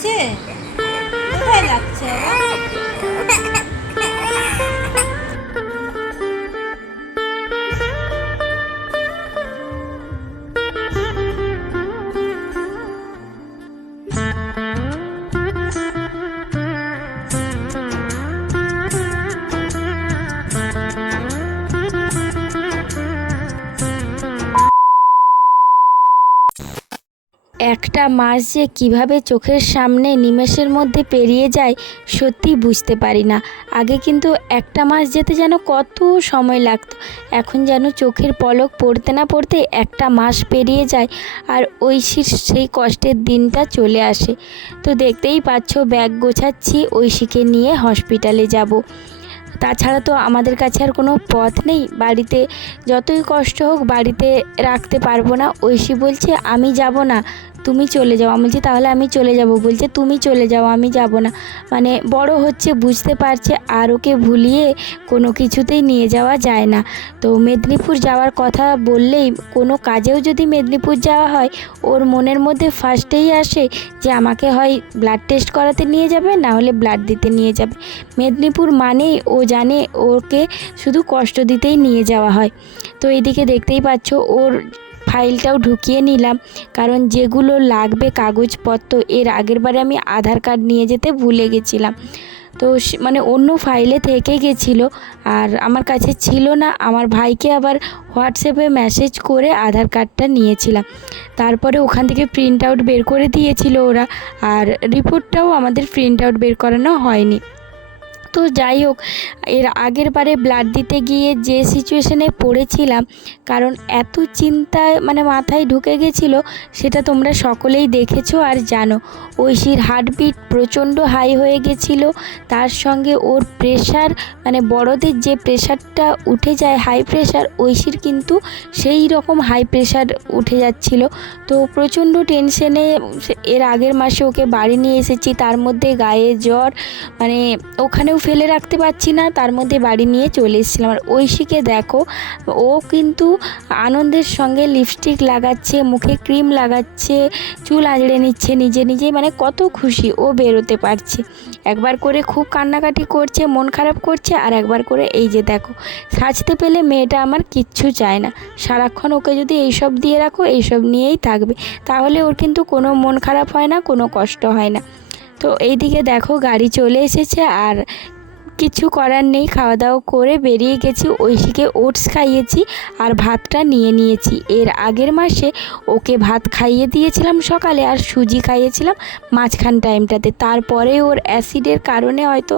লাগছে? কোথায় লাগছে আবার? একটা মাস যে কিভাবে চোখের সামনে নিমেষের মধ্যে পেরিয়ে যায় সত্যি বুঝতে পারি না। আগে কিন্তু একটা মাস যেতে যেন কত সময় লাগতো, এখন যেন চোখের পলক পড়তে না পড়তে একটা মাস পেরিয়ে যায় আর ঐশীর সেই কষ্টের দিনটা চলে আসে। তো দেখতেই পাচ্ছ ব্যাগ গোছাচ্ছি, ঐশীকে নিয়ে হসপিটালে যাব। তাছাড়া তো আমাদের কাছে আর কোনো পথ নেই, বাড়িতে যতই কষ্ট হোক বাড়িতে রাখতে পারবো না। ঐশী বলছে আমি যাব না, তুমি চলে যাও। আমি বলছি তাহলে আমি চলে যাব, বলছে তুমি চলে যাও, আমি যাব না। মানে বড় হচ্ছে, বুঝতে পারছে আর ওকে ভুলিয়ে কোনো কিছুতেই নিয়ে যাওয়া যায় না। তো মেদিনীপুর যাওয়ার কথা বললেই, কোনো কাজেও যদি মেদিনীপুর যাওয়া হয়, ওর মনের মধ্যে ফার্স্টেই আসে যে আমাকে হয় ব্লাড টেস্ট করাতে নিয়ে যাবে, না হলে ব্লাড দিতে নিয়ে যাবে। মেদিনীপুর মানেই ও জানে ওকে শুধু কষ্ট দিতেই নিয়ে যাওয়া হয়। তো এইদিকে দেখতেই পাচ্ছ ওর ফাইলটাও ঢুকিয়ে নিলাম, কারণ যেগুলো লাগবে কাগজপত্র, এর আগের বারে আমি আধার কার্ড নিয়ে যেতে ভুলে গেছিলাম। তো মানে অন্য ফাইলে থেকে গেছিলো আর আমার কাছে ছিল না। আমার ভাইকে আবার হোয়াটসঅ্যাপে মেসেজ করে আধার কার্ডটা নিয়েছিলাম, তারপরে ওখান থেকে প্রিন্ট আউট বের করে দিয়েছিল ওরা, আর রিপোর্টটাও আমাদের প্রিন্ট আউট বের করানো হয়নি। তো যাই হোক, এর আগের বারে ব্লাড দিতে গিয়ে যে সিচুয়েশনে পড়েছিলাম, কারণ এত চিন্তায় মানে মাথায় ঢুকে গেছিলো, সেটা তোমরা সকলেই দেখেছো আর জানো। ঐশীর হার্টবিট প্রচণ্ড হাই হয়ে গেছিলো, তার সঙ্গে ওর প্রেশার, মানে বড়দের যে প্রেশারটা উঠে যায় হাই প্রেশার, ঐশীর কিন্তু সেই রকম হাই প্রেশার উঠে যাচ্ছিলো। তো প্রচণ্ড টেনশনে এর আগের মাসে ওকে বাড়ি নিয়ে এসেছি, তার মধ্যে গায়ে জ্বর, মানে ওখানেও ফেলে রাখতে পারছি না, তার মধ্যে বাড়ি নিয়ে চলে এসেছিলাম। আর ঐশীকে দেখো, ও কিন্তু আনন্দের সঙ্গে লিপস্টিক লাগাচ্ছে, মুখে ক্রিম লাগাচ্ছে, চুল আঁচড়ে নিচ্ছে নিজে নিজেই, মানে কত খুশি ও বেরোতে পারছে। একবার করে খুব কান্নাকাটি করছে, মন খারাপ করছে, আর একবার করে এই যে দেখো সাজতে পেলে মেয়েটা আমার কিচ্ছু চায় না। সারাক্ষণ ওকে যদি এইসব দিয়ে রাখো, এইসব নিয়েই থাকবে, তাহলে ওর কিন্তু কোনো মন খারাপ হয় না, কোনো কষ্ট হয় না। তো এইদিকে দেখো গাড়ি চলে এসেছে, আর কিছু করার নেই, খাওয়া দাওয়া করে বেরিয়ে গেছি। ঐশীকে ওটস খাইয়েছি আর ভাতটা নিয়ে নিয়েছি। এর আগের মাসে ওকে ভাত খাইয়ে দিয়েছিলাম সকালে, আর সুজি খাইয়েছিলাম মাঝখান টাইমটাতে। তারপরে ওর অ্যাসিডের কারণে হয়তো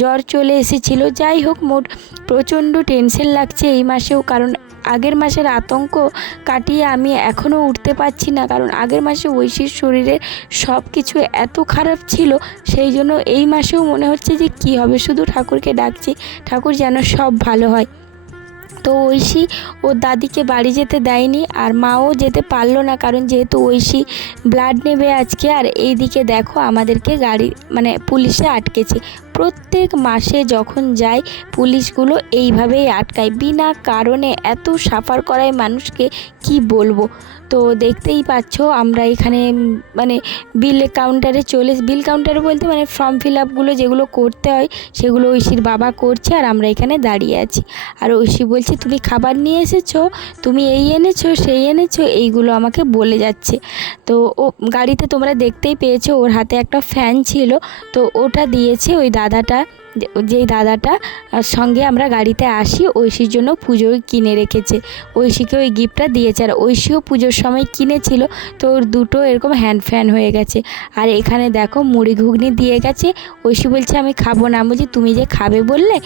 জ্বর চলে এসেছিলো। যাই হোক, মোট প্রচণ্ড টেনশন লাগছে এই মাসেও, কারণ আগের মাসের আতঙ্ক কাটিয়ে আমি এখনও উঠতে পারছি না, কারণ আগের মাসে ঐশীর শরীরের সব কিছু এত খারাপ ছিল, সেই জন্য এই মাসেও মনে হচ্ছে যে কী হবে, শুধু ঠাকুরকে ডাকছি ঠাকুর যেন সব ভালো হয়। তো ঐশী ওর দাদিকে বাড়ি যেতে দেয়নি, আর মাও যেতে পারলো না, কারণ যেহেতু ঐশী ব্লাড নেবে আজকে। আর এই দিকে দেখো আমাদেরকে গাড়ি মানে পুলিশে আটকেছে। প্রত্যেক মাসে যখন যায় পুলিশগুলো এইভাবেই আটকায়, বিনা কারণে এত সাফার করায় মানুষকে, কি বলবো। তো দেখতেই পাচ্ছ আমরা এখানে মানে বিল কাউন্টারে বলতে মানে ফর্ম ফিল আপগুলো যেগুলো করতে হয় সেগুলো ঐশীর বাবা করছে, আর আমরা এখানে দাঁড়িয়ে আছি। আর ঐশী বলছে তুমি খাবার নিয়ে এসেছো, তুমি এই এনেছো সেই এনেছো, এইগুলো আমাকে বলে যাচ্ছে। তো ও গাড়িতে তোমরা দেখতেই পেয়েছো ওর হাতে একটা ফ্যান ছিল, তো ওটা দিয়েছে ওই দাদাটা, যেই দাদাটা সঙ্গে আমরা গাড়িতে আসি, ঐশীর জন্য পুজো কিনে রেখেছে, ঐশীকে ওই গিফটটা দিয়েছে। আর ঐশীও পুজোর সময় কিনেছিল, তো ওর দুটো এরকম হ্যান্ড ফ্যান হয়ে গেছে। আর এখানে দেখো মুড়ি ঘুগনি দিয়ে গেছে। ঐশী বলছে আমি খাবো না, বলছি তুমি যে খাবে বললে,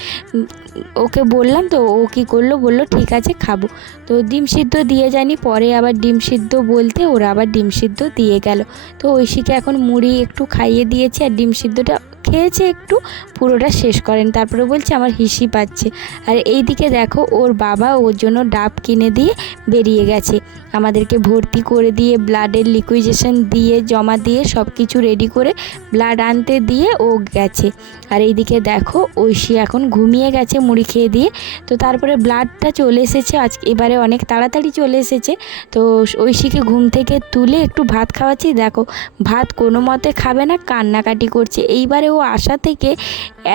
ওকে বললাম, তো ও কী করলো, বললো ঠিক আছে খাবো। তো ডিম সিদ্ধ দিয়ে যায়নি, পরে আবার ডিম সিদ্ধ বলতে ওরা আবার ডিম সিদ্ধ দিয়ে গেল। তো ঐশীকে এখন মুড়ি একটু খাইয়ে দিয়েছি আর ডিম সিদ্ধটা খেয়েছে একটু, পুরোটা শেষ করেন। তারপরে বলছে আমার হিসি পাচ্ছে। আর এই দিকে দেখো ওর বাবা ওর জন্য ডাব কিনে দিয়ে বেরিয়ে গেছে, আমাদেরকে ভর্তি করে দিয়ে ব্লাডের লিকুইজেশন দিয়ে জমা দিয়ে সব কিছু রেডি করে ব্লাড আনতে দিয়ে ও গেছে। আর এইদিকে দেখো ঐশী এখন ঘুমিয়ে গেছে মুড়ি খেয়ে দিয়ে। তো তারপরে ব্লাডটা চলে এসেছে এবারে অনেক তাড়াতাড়ি চলে এসেছে। তো ঐশীকে ঘুম থেকে তুলে একটু ভাত খাওয়াচ্ছি। দেখো ভাত কোনো মতে খাবে না, কান্নাকাটি করছে। এইবারে ও আসা থেকে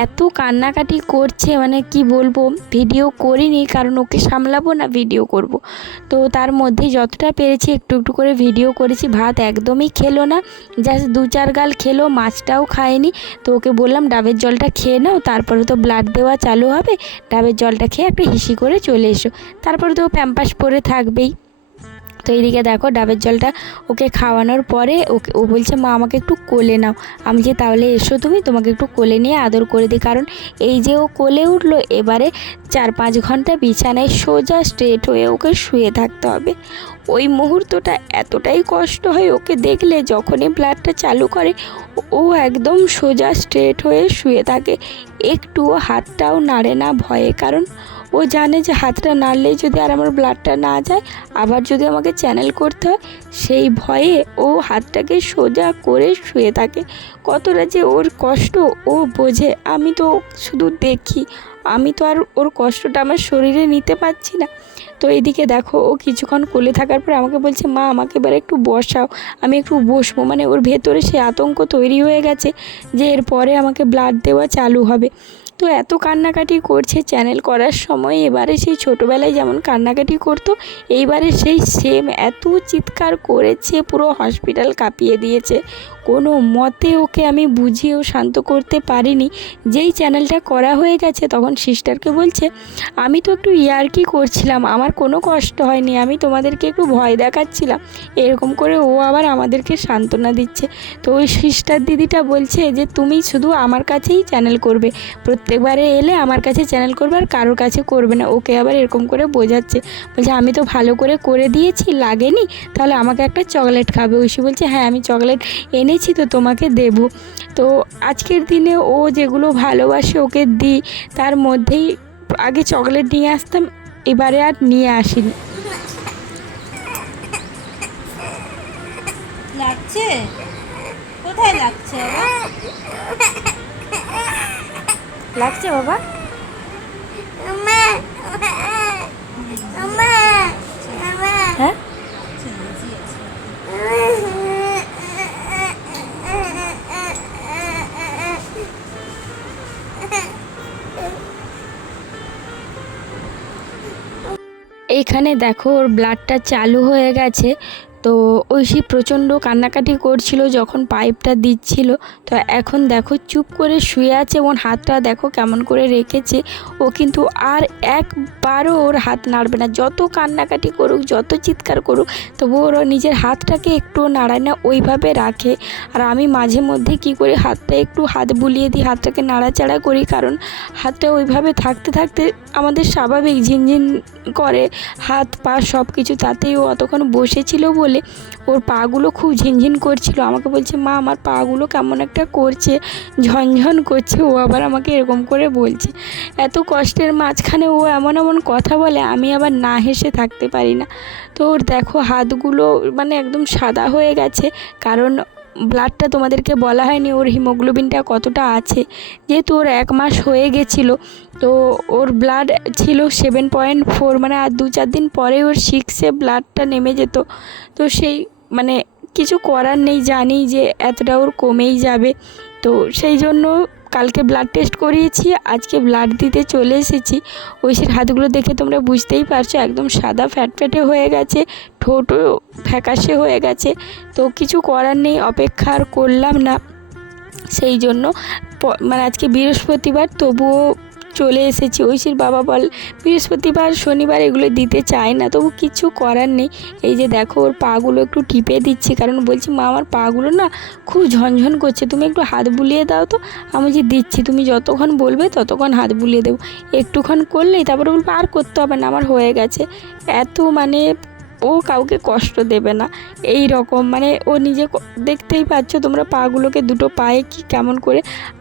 এত কান্নাকাটি করছে, মানে কি বলবো, ভিডিও করিনি কারণ ওকে সামলাবো না, ভিডিও করব। তো তার মধ্যে যতটা পেরেছি একটু একটু করে ভিডিও করেছি। ভাত একদমই খেলো না, জাস্ট 2-4 গাল খেলো, মাছটাও খায়নি। তো ওকে বললাম ডাবের জলটা খেয়ে নাও, তারপরে তো ব্লাড দেওয়া চালু হবে, ডাবের জলটা খেয়ে একটা হিসি করে চলে এসো, তারপরে তো প্যাম্পাস পরে থাকবেই। তো এইদিকে দেখো ডাবের জলটা ওকে খাওয়ানোর পরে ও বলছে মা আমাকে একটু কোলে নাও। আমি যে তাহলে এসো তুমি, তোমাকে একটু কোলে নিয়ে আদর করে দিই। কারণ এই যে ও কোলে উঠলো, এবারে 4-5 ঘন্টা বিছানায় সোজা স্ট্রেট হয়ে ওকে শুয়ে থাকতে হবে। ওই মুহূর্তটা এতটাই কষ্ট হয় ওকে দেখলে, যখনই ব্লাডটা চালু করে ও একদম সোজা স্ট্রেট হয়ে শুয়ে থাকে, একটুও হাতটাও নাড়ে না ভয়ে। কারণ ও জানে যে হাতটা নাড়লেই যদি আর আমার ব্লাডটা না যায়, আবার যদি আমাকে চ্যানেল করতে হয়, সেই ভয়ে ও হাতটাকে সোজা করে শুয়ে থাকে। কতটা যে ওর কষ্ট ও বোঝে, আমি তো শুধু দেখি, আমি তো আর ওর কষ্টটা আমার শরীরে নিতে পারছি না। তো এইদিকে দেখো ও কিছুক্ষণ কোলে থাকার পর আমাকে বলছে মা আমাকে এবার একটু বসাও, আমি একটু বসবো। মানে ওর ভেতরে সে আতঙ্ক তৈরি হয়ে গেছে যে এরপরে আমাকে ব্লাড দেওয়া চালু হবে। তো এত কান্নাকাটি করছে চ্যানেল করার সময়। এবারে সেই ছোটোবেলায় যেমন কান্নাকাটি করতো, এইবারে সেই সেম এত চিৎকার করেছে, পুরো হসপিটাল কাঁপিয়ে দিয়েছে। কোনো মতে ওকে আমি বুঝিয়েও শান্ত করতে পারিনি। যেই চ্যানেলটা করা হয়ে গেছে তখন সিস্টারকে বলছে আমি তো একটু ইয়ার্কি করছিলাম, আমার কোনো কষ্ট হয়নি, আমি তোমাদেরকে একটু ভয় দেখাচ্ছিলাম। এরকম করে ও আবার আমাদেরকে সান্ত্বনা দিচ্ছে। তো ওই সিস্টার দিদিটা বলছে যে তুমি শুধু আমার কাছেই চ্যানেল করবে, প্রত্যেকবারে এলে আমার কাছে চ্যানেল করবে, আর কারোর কাছে করবে না। ওকে আবার এরকম করে বোঝাচ্ছে, বলছে আমি তো ভালো করে দিয়েছি, লাগেনি, তাহলে আমাকে একটা চকলেট খাবে। ঐশী বলছে হ্যাঁ আমি চকলেট এনেছি তো তোমাকে দেব। তো আজকের দিনে ও যেগুলো ভালোবাসে ওকে দিই, তার মধ্যেই আগে চকলেট নিয়ে আসতাম, এবারে আর নিয়ে আসিনি। লাগছে? কোথায় লাগছে বাবা? লাগছে বাবা? হ্যাঁ এইখানে দেখো ওর ব্লাডটা চালু হয়ে গেছে। তো ঐশী প্রচণ্ড কান্নাকাটি করছিল যখন পাইপটা দিচ্ছিল। তো এখন দেখো চুপ করে শুয়ে আছে, ওর হাতটা দেখো কেমন করে রেখেছে। ও কিন্তু আর একবারও ওর হাত নাড়বে না, যত কান্নাকাটি করুক, যত চিৎকার করুক, তবু ওর নিজের হাতটাকে একটুও নাড়ায় না, ওইভাবে রাখে। আর আমি মাঝে মধ্যে কি করি, হাতটা একটু হাত বুলিয়ে দিই, হাতটাকে নাড়াচাড়া করি, কারণ হাতটা ওইভাবে থাকতে থাকতে আমাদের স্বাভাবিক ঝিনঝিন করে হাত পা সব কিছু। তাতেই ও অতক্ষণ বসেছিল বলে ওর পাগুলো খুব ঝিনঝিন করছিল। আমাকে বলছে মা আমার পাগুলো কেমন একটা করছে, ঝনঝন করছে। ও আবার আমাকে এরকম করে বলছে। এত কষ্টের মাঝখানে ও এমন এমন কথা বলে, আমি আবার না হেসে থাকতে পারি না। তো ওর দেখো হাতগুলো মানে একদম সাদা হয়ে গেছে, কারণ ব্লাডটা তোমাদেরকে বলা হয়নি ওর হিমোগ্লোবিনটা কতটা আছে। যেহেতু ওর 1 মাস হয়ে গেছিলো, তো ওর ব্লাড ছিল 7.4, মানে আর 2-4 দিন পরে ওর 6-এ ব্লাডটা নেমে যেত। তো সেই মানে কিছু করার নেই, জানি যে এতটা ওর কমেই যাবে। তো সেই জন্য কালকে ব্লাড টেস্ট করিয়েছি, আজকে ব্লাড দিতে চলে এসেছি। ঐশীর হাতগুলো দেখে তোমরা বুঝতেই পারছো একদম সাদা ফ্যাটফ্যাটে হয়ে গেছে, ঠোঁটও ফ্যাকাশে হয়ে গেছে। তো কিছু করার নেই, অপেক্ষা আর করলাম না। সেই জন্য মানে আজকে বৃহস্পতিবার, তবুও চলে এসেছি। ঐশীর বাবা বল বৃহস্পতিবার শনিবার এগুলো দিতে চায় না, তবু কিছু করার নেই। এই যে দেখো ওর পাগুলো একটু টিপে দিচ্ছি, কারণ বলছি মা আমার পাগুলো না খুব ঝনঝন করছে, তুমি একটু হাত বুলিয়ে দাও তো। আমি যে দিচ্ছি, তুমি যতক্ষণ বলবে ততক্ষণ হাত বুলিয়ে দেবো, একটুক্ষণ করলেই তারপরে বলবো আর করতে হবে না, আমার হয়ে গেছে। এত মানে ও কাউকে কষ্ট দেবে না, এই রকম মানে ও নিজে দেখতেই পাচ্ছ তোমরা পাগুলোকে, দুটো পায়ে কি কেমন করে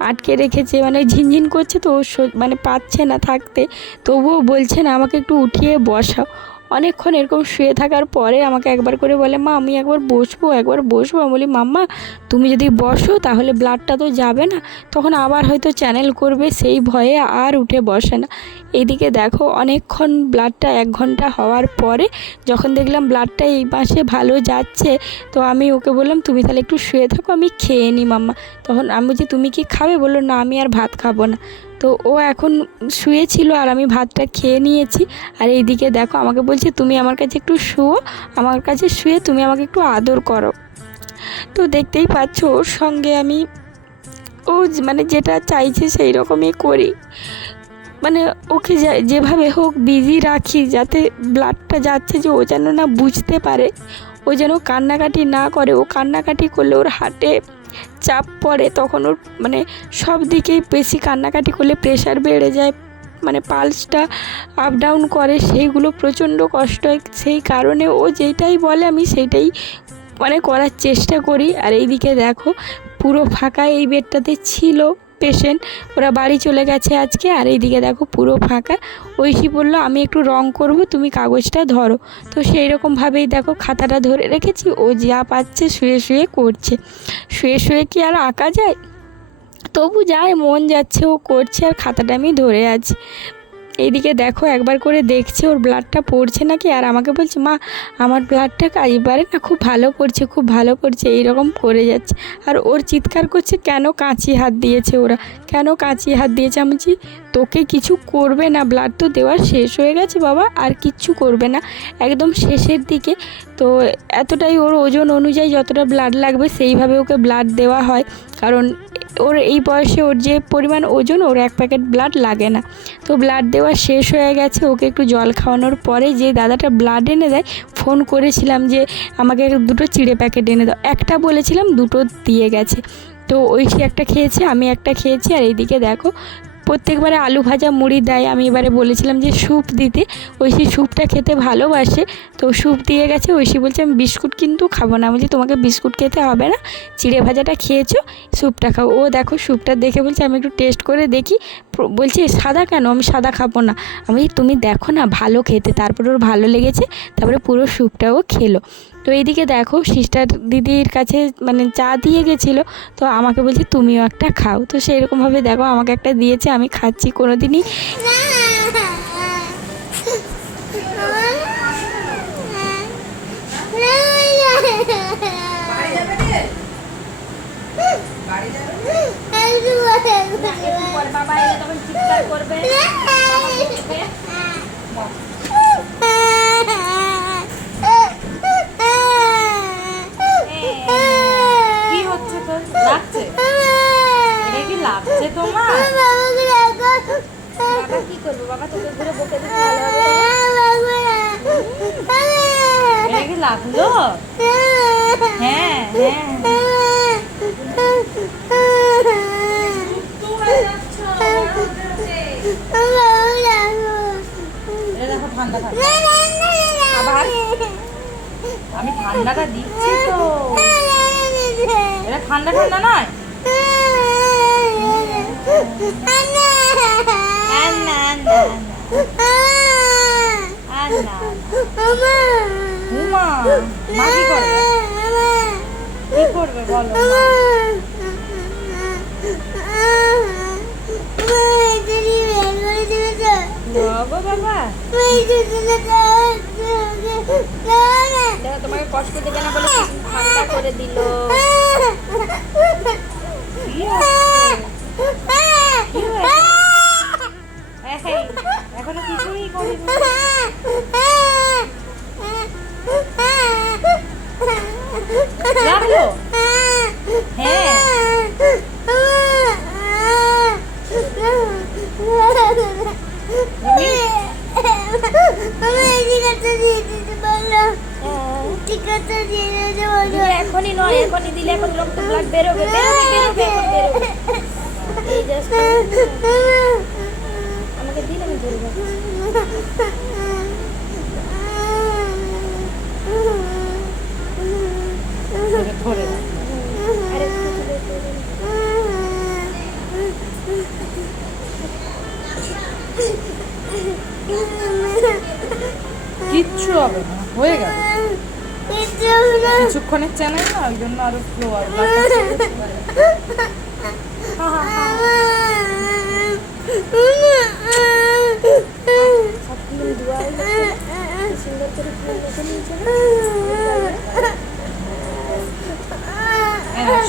আটকে রেখেছে, মানে ঝিনঝিন করছে তো ও মানে পাচ্ছে না থাকতে, তবুও বলছে না আমাকে একটু উঠিয়ে বসাও। অনেকক্ষণ এরকম শুয়ে থাকার পরে আমাকে একবার করে বলে, মা আমি একবার বসবো একবার বসবো। আমি বলি মাম্মা তুমি যদি বসো তাহলে ব্লাডটা তো যাবে না, তখন আবার হয়তো চ্যানেল করবে, সেই ভয়ে আর উঠে বসে না। এইদিকে দেখো অনেকক্ষণ ব্লাডটা 1 ঘন্টা হওয়ার পরে যখন দেখলাম ব্লাডটা এই মাসে ভালো যাচ্ছে, তো আমি ওকে বললাম তুমি তাহলে একটু শুয়ে থাকো, আমি খেয়ে নিই মাম্মা। তখন আমি বলছি তুমি কি খাবে? বললো না আমি আর ভাত খাবো না। তো ও এখন শুয়েছিল আর আমি ভাতটা খেয়ে নিয়েছি। আর এইদিকে দেখো আমাকে বলছে তুমি আমার কাছে একটু শুও, আমার কাছে শুয়ে তুমি আমাকে একটু আদর করো। তো দেখতেই পাচ্ছ ওর সঙ্গে আমি ও মানে যেটা চাইছে সেই রকমই করি, মানে ওকে যেভাবে হোক বিজি রাখি, যাতে ব্লাডটা যাচ্ছে যে ও যেন না বুঝতে পারে, ও যেন কান্নাকাটি না করে। ও কান্নাকাটি করলে ওর হার্টে চাপ পড়ে, তখন ওর মানে সব দিকেই বেশি কান্নাকাটি করলে প্রেশার বেড়ে যায়, মানে পালসটা আপ ডাউন করে, সেইগুলো প্রচণ্ড কষ্ট হয়। সেই কারণে ও যেটাই বলে আমি সেইটাই মানে করার চেষ্টা করি। আর এইদিকে দেখো পুরো ফাঁকা, এই বেডটাতে ছিল পেশেন্ট, ওরা বাড়ি চলে গেছে আজকে। আর এইদিকে দেখো পুরো ফাঁকা। ঐশী বললো আমি একটু রং করব, তুমি কাগজটা ধরো। তো সেই রকমভাবেই দেখো খাতাটা ধরে রেখেছি, ও যা পাচ্ছে শুয়ে শুয়ে করছে। শুয়ে শুয়ে কি আর আঁকা যায়? তবু যাই মন যাচ্ছে ও করছে, আর খাতাটা আমি ধরে আছি। এইদিকে দেখো একবার করে দেখছে ওর ব্লাডটা পড়ছে নাকি, আর আমাকে বলছে মা আমার ব্লাডটা এবারে না খুব ভালো পড়ছে, খুব ভালো পড়ছে, এইরকম করে যাচ্ছে। আর ওর চিৎকার করছে কেন কাঁচি হাত দিয়েছে ওরা, কেন কাঁচি হাত দিয়েছে। আমি বলছি তোকে কিছু করবে না, ব্লাড তো দেওয়া শেষ হয়ে গেছে বাবা, আর কিচ্ছু করবে না, একদম শেষের দিকে। তো এতটাই ওর ওজন অনুযায়ী যতটা ব্লাড লাগবে সেইভাবে ওকে ব্লাড দেওয়া হয়, কারণ ওর এই বয়সে ওর যে পরিমাণ ওজন, ওর 1 প্যাকেট ব্লাড লাগে না। তো ব্লাড দেওয়া শেষ হয়ে গেছে, ওকে একটু জল খাওয়ানোর পরে যে দাদাটা ব্লাড এনে দেয়, ফোন করেছিলাম যে আমাকে 2টো চিড়ে প্যাকেট এনে দাও, একটা বলেছিলাম 2টো দিয়ে গেছে। তো ঐশী একটা খেয়েছে, আমি একটা খেয়েছি। আর এইদিকে দেখো প্রত্যেকবারে আলু ভাজা মুড়ি দেয়, আমি এবারে বলেছিলাম যে স্যুপ দিতে, ঐশী স্যুপটা খেতে ভালোবাসে, তো স্যুপ দিয়ে গেছে। ঐশী বলছে আমি বিস্কুট কিন্তু খাবো না। আমি বলছি তোমাকে বিস্কুট খেতে হবে না, চিড়ে ভাজাটা খেয়েছো, স্যুপটা খাও। ও দেখো স্যুপটা দেখে বলছে আমি একটু টেস্ট করে দেখি, বলছে সাদা কেন, আমি সাদা খাবো না। আমি তুমি দেখো না ভালো খেতে, তারপরে ওর ভালো লেগেছে, তারপরে পুরো স্যুপটাও খেলো। তো এইদিকে দেখো সিস্টার দিদির কাছে মানে চা দিয়ে গেছিলো, তো আমাকে বলছে তুমিও একটা খাও। তো সেই রকমভাবে দেখো আমাকে একটা দিয়েছে, আমি খাচ্ছি। কোনো দিনই বাবা এলে তখন চিৎকার করবে। কি হচ্ছে তোর, লাগছে? এটা কি লাগছে তোমার? বাবা কি করবো, বাবা তোকে ঘুরে বকে দিতে ভালো হবে। এটা কি লাগলো? হ্যাঁ হ্যাঁ দেখো ঠান্ডা ঠান্ডা, আবার আমি ঠান্ডাটা দিচ্ছি তো, এটা ঠান্ডা ঠান্ডা নয়। মা কি করবে, কি করবে বলো? বাবা দেখো তোমাকে কষ্ট দেবে না বলে ঠান্ডা করে দিল। এখনো কিছুই করিনি। লাগলো? হ্যাঁ এখনই নয়, এখনই দিলে এখন রক্ত ব্লাড বেরোবে, এই জাস্ট আমাকে দিলে আমি বলবো। ধরে ধরে কিচ্ছু হবে না, হয়ে গেল কিছুক্ষণের চ্যানেল না, ওই জন্য আরো ফ্লো আর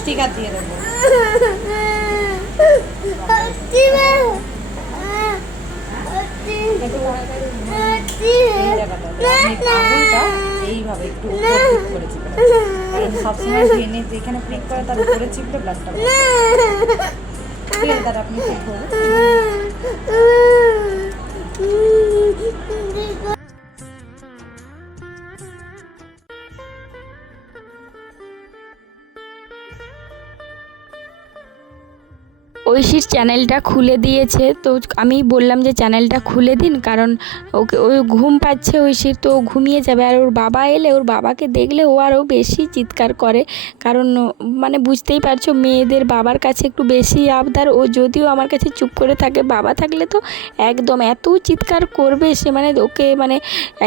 স্টিকার দিয়ে দেবো। আঙুলটা এইভাবে একটু উপর করে চিপে, কারণ সবসময় ভেনে যেখানে প্রিক করে তার উপরে চিপলে ব্লাডটা ঠিক আছে। তার আপনি ঠিক করুন। ঐশীর চ্যানেলটা খুলে দিয়েছে, তো আমি বললাম যে চ্যানেলটা খুলে দিন, কারণ ওকে ওই ঘুম পাচ্ছে ঐশীর, তো ঘুমিয়ে যাবে। আর ওর বাবা এলে ওর বাবাকে দেখলে ও আরও বেশি চিৎকার করে, কারণ মানে বুঝতেই পারছো মেয়েদের বাবার কাছে একটু বেশি আবদার। ও যদিও আমার কাছে চুপ করে থাকে, বাবা থাকলে তো একদম এত চিৎকার করবে সে, মানে ওকে মানে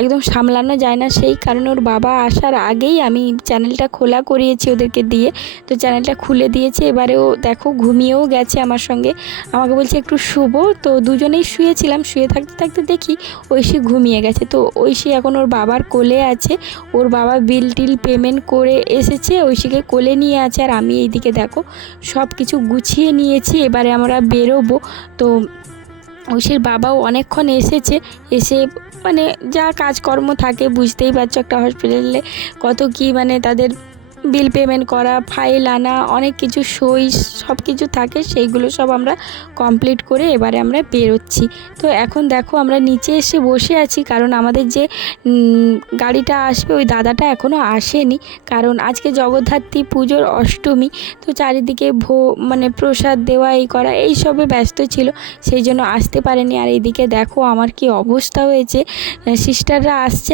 একদম সামলানো যায় না। সেই কারণে ওর বাবা আসার আগেই আমি চ্যানেলটা খোলা করিয়েছি ওদেরকে দিয়ে, তো চ্যানেলটা খুলে দিয়েছে। এবারে ও দেখো ঘুমিয়েও গেছে আমার সঙ্গে, আমাকে বলছে একটু শুবো, তো দুজনেই শুয়েছিলাম। শুয়ে থাকতে থাকতে দেখি ঐশী ঘুমিয়ে গেছে। তো ঐশী এখন ওর বাবার কোলে আছে, ওর বাবা বিল টিল পেমেন্ট করে এসেছে, ঐশীকে কোলে নিয়ে আছে। আর আমি এইদিকে দেখো সব কিছু গুছিয়ে নিয়েছি, এবারে আমরা বেরোবো। তো ঐশীর বাবাও অনেকক্ষণ এসেছে, এসে মানে যা কাজকর্ম থাকে বুঝতেই পারছো একটা হসপিটালে কত কি মানে তাদের বিল পেমেন্ট করা, ফাইল আনা, অনেক কিছু সই সব কিছু থাকে, সেইগুলো সব আমরা কমপ্লিট করে এবারে আমরা বেরোচ্ছি। তো এখন দেখো আমরা নিচে এসে বসে আছি, কারণ আমাদের যে গাড়িটা আসবে ওই দাদাটা এখনও আসেনি, কারণ আজকে জগদ্ধাত্রী পুজোর অষ্টমী, তো চারিদিকে মানে প্রসাদ দেওয়া এই করা এইসবে ব্যস্ত ছিল, সেই জন্য আসতে পারেনি। আর এইদিকে দেখো আমার কি অবস্থা হয়েছে, সিস্টাররা আসছে,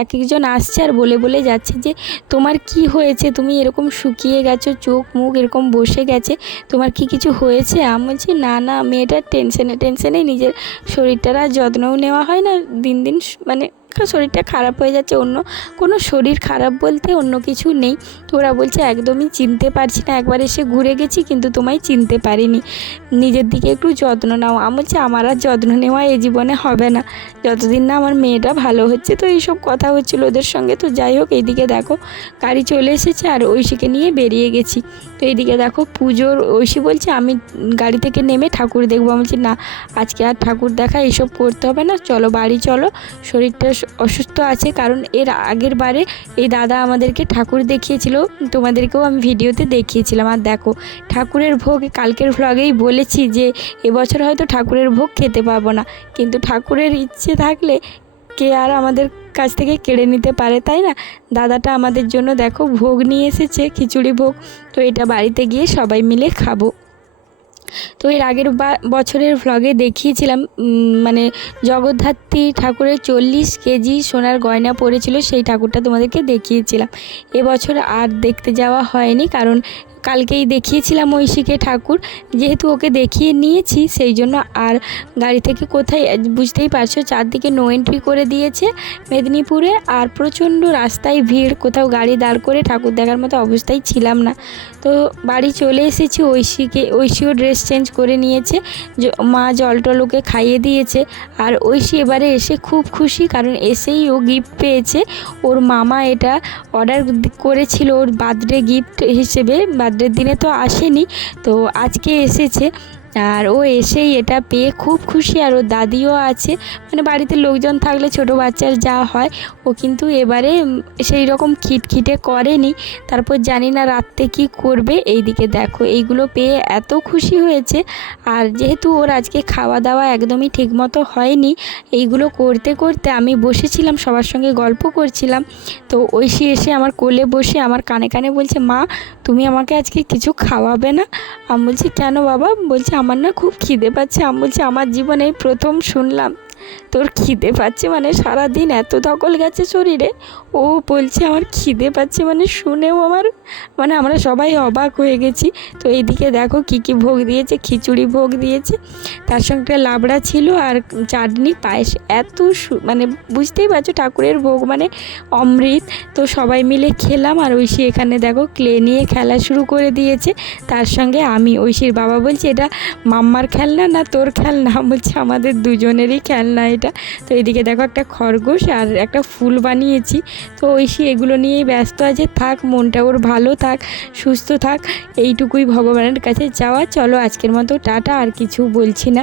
এক একজন আসছে আর বলে বলে যাচ্ছে যে তোমার কি হয়েছে, তুমি এরকম শুকিয়ে গেছো, চোখ মুখ এরকম বসে গেছে, তোমার কি কিছু হয়েছে? আমি বলছি না না, মেয়েটার টেনশনে নিজের শরীরটার আর যত্নও নেওয়া হয় না, দিন দিন মানে শরীরটা খারাপ হয়ে যাচ্ছে। অন্য কোনো শরীর খারাপ বলতে অন্য কিছু নেই। তো ওরা বলছে একদমই চিনতে পারছি না, একবার এসে ঘুরে গেছি কিন্তু তোমায় চিনতে পারিনি, নিজের দিকে একটু যত্ন নাও। আমি বলছি আমার আর যত্ন নেওয়া এই জীবনে হবে না যতদিন না আমার মেয়েটা ভালো হচ্ছে। তো এইসব কথা হচ্ছিল ওদের সঙ্গে। তো যাই হোক, এইদিকে দেখো গাড়ি চলে এসেছে আর ঐশীকে নিয়ে বেরিয়ে গেছি। তো এইদিকে দেখো পুজোর ঐশী বলছে আমি গাড়ি থেকে নেমে ঠাকুর দেখবো। আমি বলছি না, আজকে আর ঠাকুর দেখা এইসব করতে হবে না, চলো বাড়ি চলো, শরীরটা অসুস্থ আছে। কারণ এর আগের বারে এই দাদা আমাদেরকে ঠাকুর দেখিয়েছিল, তোমাদেরকেও আমি ভিডিওতে দেখিয়েছিলাম। আর দেখো ঠাকুরের ভোগ কালকের ভ্লগেই বলেছি যে এবছর হয়তো ঠাকুরের ভোগ খেতে পাবো না, কিন্তু ঠাকুরের ইচ্ছে থাকলে কে আর আমাদের কাছ থেকে কেড়ে নিতে পারে, তাই না? দাদাটা আমাদের জন্য দেখো ভোগ নিয়ে এসেছে, খিচুড়ি ভোগ, তো এটা বাড়িতে গিয়ে সবাই মিলে খাবো। তো এর আগের বছরের ভ্লগে দেখিয়েছিলাম মানে জগদ্ধাত্রী ঠাকুরের 40 কেজি সোনার গয়না পড়েছিল, সেই ঠাকুরটা তোমাদেরকে দেখিয়েছিলাম। এবছর আর দেখতে যাওয়া হয়নি, কারণ কালকেই দেখিয়েছিলাম ঐশীকে ঠাকুর, যেহেতু ওকে দেখিয়ে নিয়েছি সেই জন্য আর গাড়ি থেকে কোথায়, বুঝতেই পারছো চারদিকে নো এন্ট্রি করে দিয়েছে মেদিনীপুরে, আর প্রচণ্ড রাস্তায় ভিড়, কোথাও গাড়ি দাঁড় করে ঠাকুর দেখার মতো অবস্থায় ছিলাম না। তো বাড়ি চলে এসেছি, ঐশীও ড্রেস চেঞ্জ করে নিয়েছে, মা জল টল ওকে খাইয়ে দিয়েছে। আর ঐশী এবারে এসে খুব খুশি, কারণ এসেই ও গিফট পেয়েছে। ওর মামা এটা অর্ডার করেছিল ওর বার্থডে গিফট হিসেবে, বার্থডের দিনে তো আসেনি, তো আজকে এসেছে। আর ও এসেই এটা পেয়ে খুব খুশি। আর ওর দাদিও আছে, মানে বাড়িতে লোকজন থাকলে ছোট বাচ্চার যা হয়, ও কিন্তু এবারে সেই রকম খিটখিটে করেনি। তারপর জানি না রাত্রে কি করবে। এইদিকে দেখো এইগুলো পেয়ে এত খুশি হয়েছে। আর যেহেতু ওর আজকে খাওয়া দাওয়া একদমই ঠিকমতো হয়নি, এইগুলো করতে করতে আমি বসেছিলাম সবার সঙ্গে গল্প করছিলাম। তো ঐশী এসে আমার কোলে বসে আমার কানে কানে বলছে, মা তুমি আমাকে আজকে কিছু খাওয়াবে না? আমি বলছি কেন বাবা? বলছে আমার না খুব খিদে পাচ্ছে। আমি বলছি আমার জীবনে প্রথম শুনলাম তোর খিদে পাচ্ছে, মানে সারাদিন এত ধকল গেছে শরীরে, ও ও বলছে আমার খিদে পাচ্ছে, মানে শুনেও মানে আমরা সবাই অবাক হয়ে গেছি। তো এইদিকে দেখো কি কি ভোগ দিয়েছে, খিচুড়ি ভোগ দিয়েছে, তার সঙ্গে একটা লাবড়া ছিল আর চাটনি পায়েস। মানে বুঝতেই পারছো ঠাকুরের ভোগ মানে অমৃত। তো সবাই মিলে খেলাম আর ঐশী এখানে দেখো ক্লে নিয়ে খেলা শুরু করে দিয়েছে। তার সঙ্গে ঐশীর বাবা বলছে এটা মাম্মার খেলনা না তোর খেলনা, বলছে আমাদের দুজনেরই খেলনা এটা। তো এদিকে দেখো একটা খরগোশ আর একটা ফুল বানিয়েছি। তো ঐশী এগুলো নিয়েই ব্যস্ত আছে। থাক, মনটা ওর ভালো থাক, সুস্থ থাক, এইটুকুই ভগবানের কাছে চাওয়া। চলো আজকের মতো টাটা, আর কিছু বলছি না।